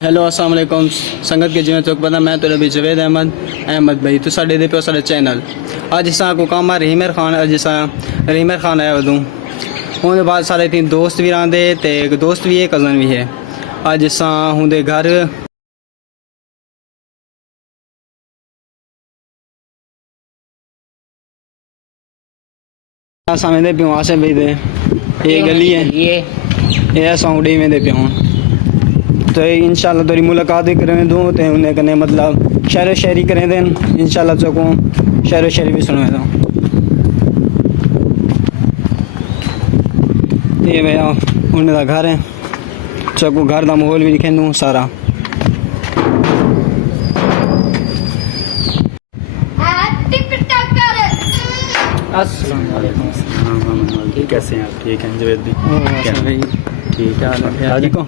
Hello अस्सलाम वालेकुम संगत के जिवें तुक पता मैं तो नबी जवेद अहमद भाई तो साडे दे पे साडे चैनल अज असां को काम रहीमर खान अज असां रहीमर खान आया उदों उनके बाद सारे तीन दोस्त भी आंदे ते एक दोस्त भी है कज़न भी है अज असां उनके घर समझते प्यों आसे भाई दे ये गली है ये सौंगड़ी में दे प्यों तो इंशाल्लाह तेरी मुलाकात भी करें दूँ तो उन्हें कने मतलब शहर शायरी करें दें इंशाल्लाह चको शहर शायरी भी सुनवा दूँ ये भैया उन्हें का घर है चको घर का माहौल भी दिखे दूँ सारा अस्सलाम वालेकुम कैसे हैं आप? ठीक हैं जवेद भाई? ठीक है आज को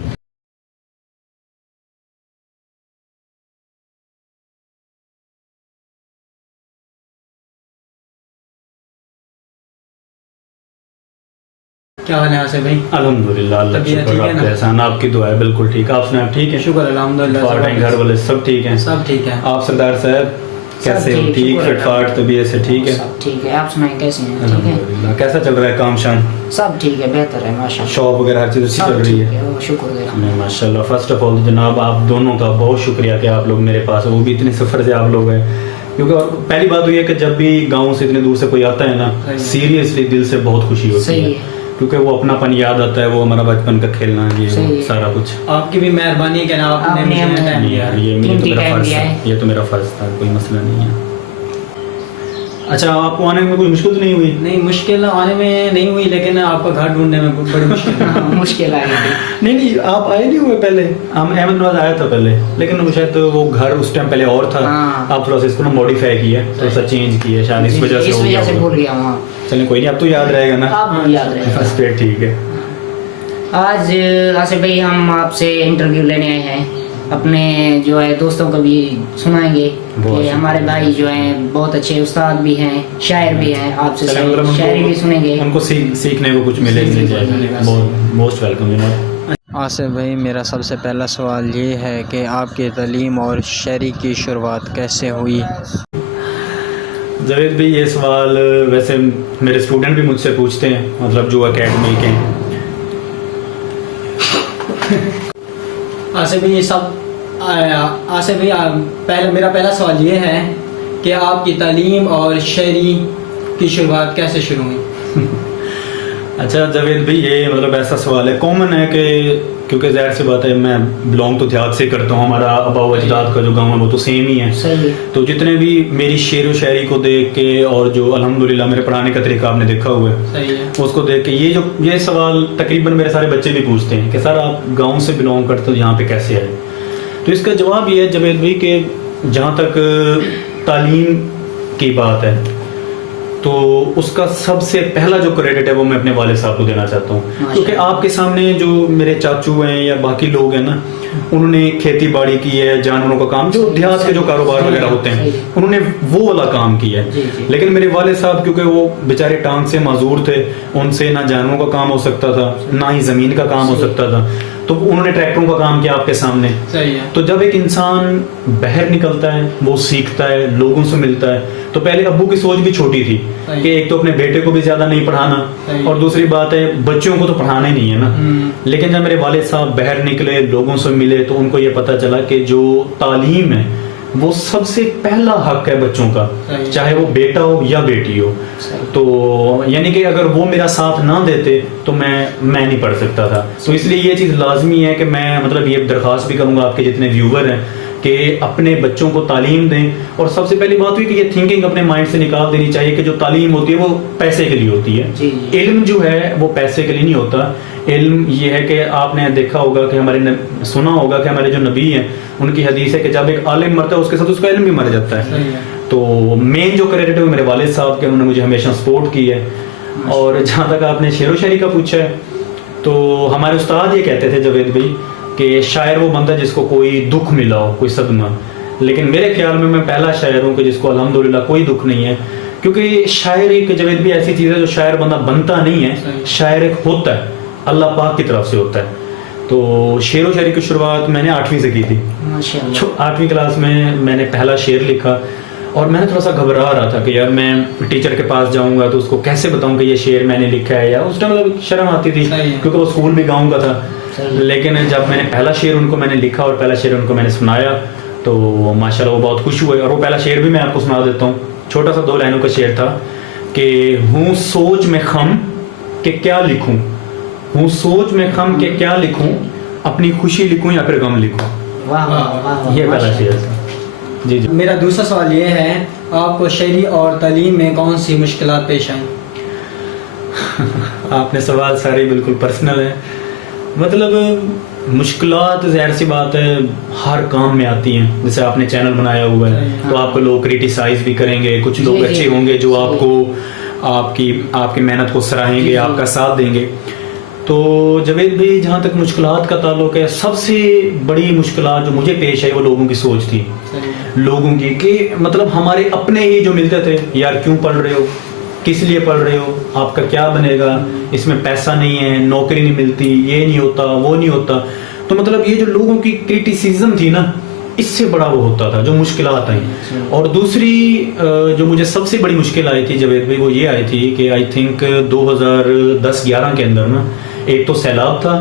क्या हाल है आसिफ भाई? अल्हम्दुलिल्लाह अल्लाह तबीयत शुक्र ठीक है ना? आपका एहसान आपकी दुआ है बिल्कुल ठीक। आप सुनाए आप ठीक हैं? शुक्र अल्हम्दुलिल्लाह फार्म घर वाले सब ठीक हैं? सब ठीक है। आप सरदार साहब कैसे हो? ठीक, ठीक शुक्र फिटफाट तबीयत से ठीक है? सब ठीक है। आप सुनाएं कैसे हैं? ठीक है, अल्हम्दुलिल्लाह। कैसा चल रहा है काम शाम? सब ठीक है, बेहतर है माशाल्लाह। शॉप वगैरह हर चीज़ अच्छी चल सब रही ठीक है? है, वो शुक्र है। नहीं, माशाल्लाह। फर्स्ट ऑफ ऑल जनाब आप दोनों का बहुत शुक्रिया कि आप लोग मेरे पास हो, वो भी इतने सफ़र से आप लोग हैं। क्योंकि पहली बात हुई है कि जब भी गाँव से इतने दूर से कोई आता है ना, सीरियसली दिल से बहुत खुशी होती सही है, है। क्योंकि वो अपनापन याद आता है, वो हमारा बचपन का खेलना सही ये है। सारा कुछ। आपकी भी मेहरबानी है कि आपने आपने मुझे हमें टाइम दिया ये मेरा तो कीमती मेरा टाइम फर्ज दिया था, है। ये तो मेरा फर्ज था, कोई मसला नहीं है। अच्छा, आपको आने में कोई मुश्किल तो नहीं हुई? नहीं मुश्किल आने में नहीं हुई लेकिन आपका घर ढूंढने में बड़ी मुश्किल हाँ, मुश्किल आ गई थी। नहीं आप आए नहीं हुए पहले? हम अहमदाबाद आया था पहले, लेकिन वो शायद वो घर उस टाइम पहले और था। हाँ। आप थोड़ा सा इसको ना मॉडिफाई किया, थोड़ा सा चेंज किया, शायद इस वजह से इस हो गया वजह से भूल होगा। गया वहाँ। चलिए कोई नहीं, अब तो याद रहेगा ना। आप याद रहे। बस फिर ठीक है। आज आसिफ भाई हम आपसे इंटरव्यू लेने आए हैं, अपने जो है दोस्तों को भी सुनाएंगे बहुत कि हमारे भाई जो हैं बहुत अच्छे उस्ताद भी हैं, शायर भी हैं, आपसे चलिए, मतलब उनको- शायरी भी सुनेंगे। उनको सीखने को कुछ मिले मिल जाएगा। मोस्ट वेलकम जनाब। आसिफ भाई मेरा सबसे पहला सवाल ये है कि आपकी तालीम और शायरी की शुरुआत कैसे हुई? जवेद भाई ये सवाल वैसे मेरे स्टूडेंट भी मुझसे पूछते हैं, मतलब जो एकेडमी के हैं। आसिफ भाई ये सब आसिफ भाई मेरा पहला सवाल ये है कि आपकी तालीम और शायरी की शुरुआत कैसे शुरू हुई? अच्छा जवेद भाई ये मतलब ऐसा सवाल है, कॉमन है कि क्योंकि ज़ाहिर सी बात है मैं बिलोंग तो देहात से करता हूँ, हमारा आबा अजदाद का जो गांव है वो तो सेम ही है। सही है। तो जितने भी मेरी शेर व शायरी को देख के और जो अल्हम्दुलिल्लाह मेरे पढ़ाने का तरीका आपने देखा हुआ है, सही है। उसको देख के ये सवाल तकरीबन मेरे सारे बच्चे भी पूछते हैं कि सर आप गाँव से बिलोंग करते हो, यहाँ पे कैसे आए? तो इसका जवाब ये है जवेद भाई कि जहाँ तक तालीम की बात है तो उसका सबसे पहला जो क्रेडिट है वो मैं अपने वालिद साहब को देना चाहता हूँ। क्योंकि आपके सामने जो मेरे चाचू हैं या बाकी लोग हैं ना, उन्होंने खेती बाड़ी की है, जानवरों का काम, जो देहात के जो कारोबार वगैरह होते हैं, उन्होंने वो वाला काम किया जी, है। जी। लेकिन मेरे वालिद साहब क्योंकि वो बेचारे टांग से माजूर थे, उनसे ना जानवरों का काम हो सकता था ना ही ज़मीन का काम हो सकता था, तो उन्होंने ट्रैक्टरों का काम किया आपके सामने। सही है। तो जब एक इंसान बाहर निकलता है, वो सीखता है, लोगों से मिलता है, तो पहले अब्बू की सोच भी छोटी थी सही। कि एक तो अपने बेटे को भी ज्यादा नहीं पढ़ाना सही। और दूसरी बात है बच्चों को तो पढ़ाना ही नहीं है ना। लेकिन जब मेरे वालिद साहब बाहर निकले, लोगों से मिले, तो उनको ये पता चला कि जो तालीम है वो सबसे पहला हक है बच्चों का, सही। चाहे वो बेटा हो या बेटी हो। सही। तो यानी कि अगर वो मेरा साथ ना देते तो मैं नहीं पढ़ सकता था। तो इसलिए ये चीज़ लाजमी है कि मैं मतलब ये दरख्वास्त भी करूँगा आपके जितने व्यूवर हैं कि अपने बच्चों को तालीम दें। और सबसे पहली बात हुई कि ये थिंकिंग अपने माइंड से निकाल देनी चाहिए कि जो तालीम होती है वो पैसे के लिए होती है। जी, जी। इल्म जो है वो पैसे के लिए नहीं होता। इल्म ये है कि आपने देखा होगा कि सुना होगा कि हमारे जो नबी हैं उनकी हदीस है कि जब एक आलिम मरता है उसके साथ उसका इल्म भी मर जाता है। सही है। तो मेन जो क्रेडिट है वो मेरे वालिद साहब के, उन्होंने मुझे हमेशा सपोर्ट की है। और जहाँ तक आपने शेर व शायरी का पूछा है, तो हमारे उस्ताद ये कहते थे जवेद भाई कि शायर वो बंदा जिसको कोई दुख मिला हो, कोई सदमा। लेकिन मेरे ख्याल में मैं पहला शायर हूँ कि जिसको अल्हम्दुलिल्लाह कोई दुख नहीं है, क्योंकि शायर एक जवेद भी ऐसी चीज़ है जो शायर बंदा बनता नहीं है, शायर एक होता है, अल्लाह पाक की तरफ से होता है। تو شعر و شاعری کی شروعات میں نے 8ویں سے کی تھی. ماشاء اللہ. 8ویں کلاس میں نے پہلا شعر لکھا اور میں نے تھوڑا سا گھبرا رہا تھا کہ یار میں ٹیچر کے پاس جاؤں گا تو اس کو کیسے بتاؤں کہ یہ شعر میں نے لکھا ہے, یا اس ٹائم مطلب شرم آتی تھی کیونکہ وہ اسکول بھی گاؤں کا تھا. لیکن جب میں نے پہلا شعر ان کو میں نے لکھا اور پہلا شعر ان کو میں نے سنایا تو ماشاءاللہ وہ بہت خوش ہوئے. اور وہ پہلا شعر بھی میں آپ کو سنا دیتا ہوں. چھوٹا سا 2 لائنوں کا شعر تھا کہ ہوں سوچ میں خم کہ کیا لکھوں, ہوں سوچ میں خم کہ کیا لکھوں, اپنی خوشی لکھوں یا پھر غم لکھوں. واہ واہ واہ. یہ پہلا شعر تھا. جی جی. میرا دوسرا سوال یہ ہے, آپ کو شاعری اور تعلیم میں کون سی مشکلات پیش آئیں؟ آپ نے سوال سارے بالکل پرسنل ہیں. مطلب مشکلات ظاہر سی بات ہے ہر کام میں آتی ہیں. جیسے آپ نے چینل بنایا ہوا ہے تو آپ کو لوگ کریٹیسائز بھی کریں گے, کچھ لوگ اچھے ہوں گے جو آپ کو آپ کی محنت کو سراہیں گے, آپ کا ساتھ دیں گے. تو جاوید بھائی جہاں تک مشکلات کا تعلق ہے, سب سے بڑی مشکلات جو مجھے پیش آئی وہ لوگوں کی سوچ تھی. لوگوں کی کہ مطلب ہمارے اپنے ہی جو ملتے تھے, یار کیوں پڑھ رہے ہو, کس لیے پڑھ رہے ہو, آپ کا کیا بنے گا, اس میں پیسہ نہیں ہے, نوکری نہیں ملتی, یہ نہیں ہوتا, وہ نہیں ہوتا. تو مطلب یہ جو لوگوں کی کریٹیسزم تھی نا, اس سے بڑا وہ ہوتا تھا جو مشکلات آئیں. اور دوسری جو مجھے سب سے بڑی مشکل آئی تھی جاوید بھائی وہ یہ آئی تھی کہ آئی تھنک 2010-11 کے اندر نا, ایک تو سیلاب تھا,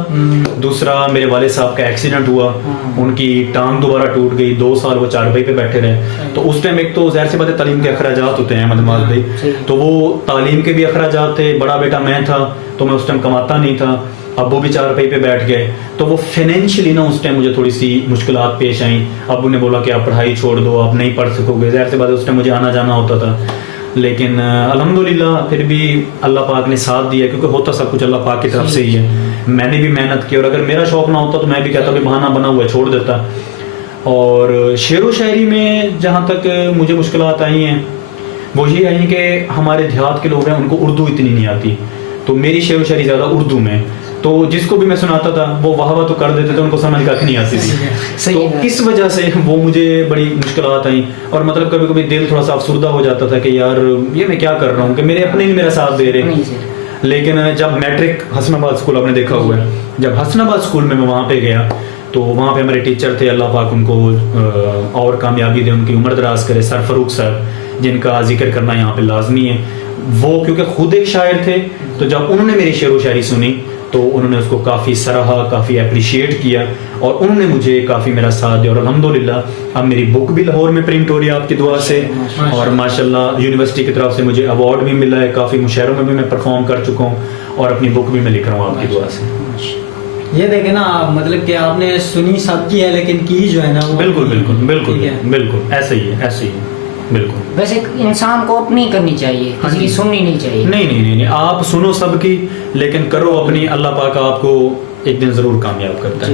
دوسرا میرے والد صاحب کا ایکسیڈنٹ ہوا, ان کی ٹانگ دوبارہ ٹوٹ گئی, 2 سال وہ چارپائی پہ بیٹھے رہے. تو اس ٹائم ایک تو ظاہر سی بات ہے تعلیم کے اخراجات ہوتے ہیں احمد نواز بھائی, تو وہ تعلیم کے بھی اخراجات تھے. بڑا بیٹا میں تھا تو میں اس ٹائم کماتا نہیں تھا, ابو بھی چارپائی پہ بیٹھ گئے. تو وہ فائنینشلی نا اس ٹائم مجھے تھوڑی سی مشکلات پیش آئیں. ابو نے بولا کہ آپ پڑھائی چھوڑ دو, آپ نہیں پڑھ سکو گے. ظاہر سی بات ہے اس ٹائم مجھے آنا جانا ہوتا تھا, لیکن الحمدللہ پھر بھی اللہ پاک نے ساتھ دیا, کیونکہ ہوتا سب کچھ اللہ پاک کی طرف سے ہی ہے. میں نے بھی محنت کی, اور اگر میرا شوق نہ ہوتا تو میں بھی کہتا کہ بہانہ بنا ہوا ہے چھوڑ دیتا. اور شعر و شاعری میں جہاں تک مجھے مشکلات آئی ہیں وہ یہ آئی کہ ہمارے دیہات کے لوگ ہیں ان کو اردو اتنی نہیں آتی, تو میری شعر و شاعری زیادہ اردو میں, تو جس کو بھی میں سناتا تھا وہ واہ واہ تو کر دیتے تھے, ان کو سمجھ کا نہیں آتی تھی. تو اس وجہ سے وہ مجھے بڑی مشکلات آئیں. اور مطلب کبھی کبھی دل تھوڑا سا افسردہ ہو جاتا تھا کہ یار یہ میں کیا کر رہا ہوں کہ میرے اپنے ہی میرا ساتھ دے رہے. لیکن جب میٹرک حسن آباد اسکول آپ نے دیکھا ہوا ہے, جب حسن آباد اسکول میں وہاں پہ گیا تو وہاں پہ ہمارے ٹیچر تھے, اللہ پاک ان کو اور کامیابی دے, ان کی عمر دراز کرے, سر فاروق صاحب, جن کا ذکر کرنا یہاں پہ لازمی ہے. وہ کیونکہ خود ایک شاعر تھے, تو جب انہوں نے میری شعر و شاعری سنی تو انہوں نے اس کو کافی سراہا, کافی اپریشیٹ کیا, اور انہوں نے مجھے کافی میرا ساتھ دیا. اور الحمدللہ اب میری بک بھی لاہور میں پرنٹ ہو رہی ہے آپ کی دعا سے, اور ماشاءاللہ یونیورسٹی کی طرف سے مجھے ایوارڈ بھی ملا ہے, کافی مشاعروں میں بھی میں پرفارم کر چکا ہوں, اور اپنی بک بھی میں لکھ رہا ہوں آپ کی دعا سے. یہ دیکھیں نا آپ, مطلب کہ آپ نے سنی سب کی ہے لیکن کی جو ہے نا بالکل بالکل بالکل بالکل ایسے ہی ہے, ایسے ہی ہے بالکل. ویسے انسان کو اپنی کرنی چاہیے, کسی کی سننی نہیں چاہیے. نہیں, آپ سنو سب کی لیکن کرو اپنی, اللہ پاک آپ کو ایک دن ضرور کامیاب کرتا ہے.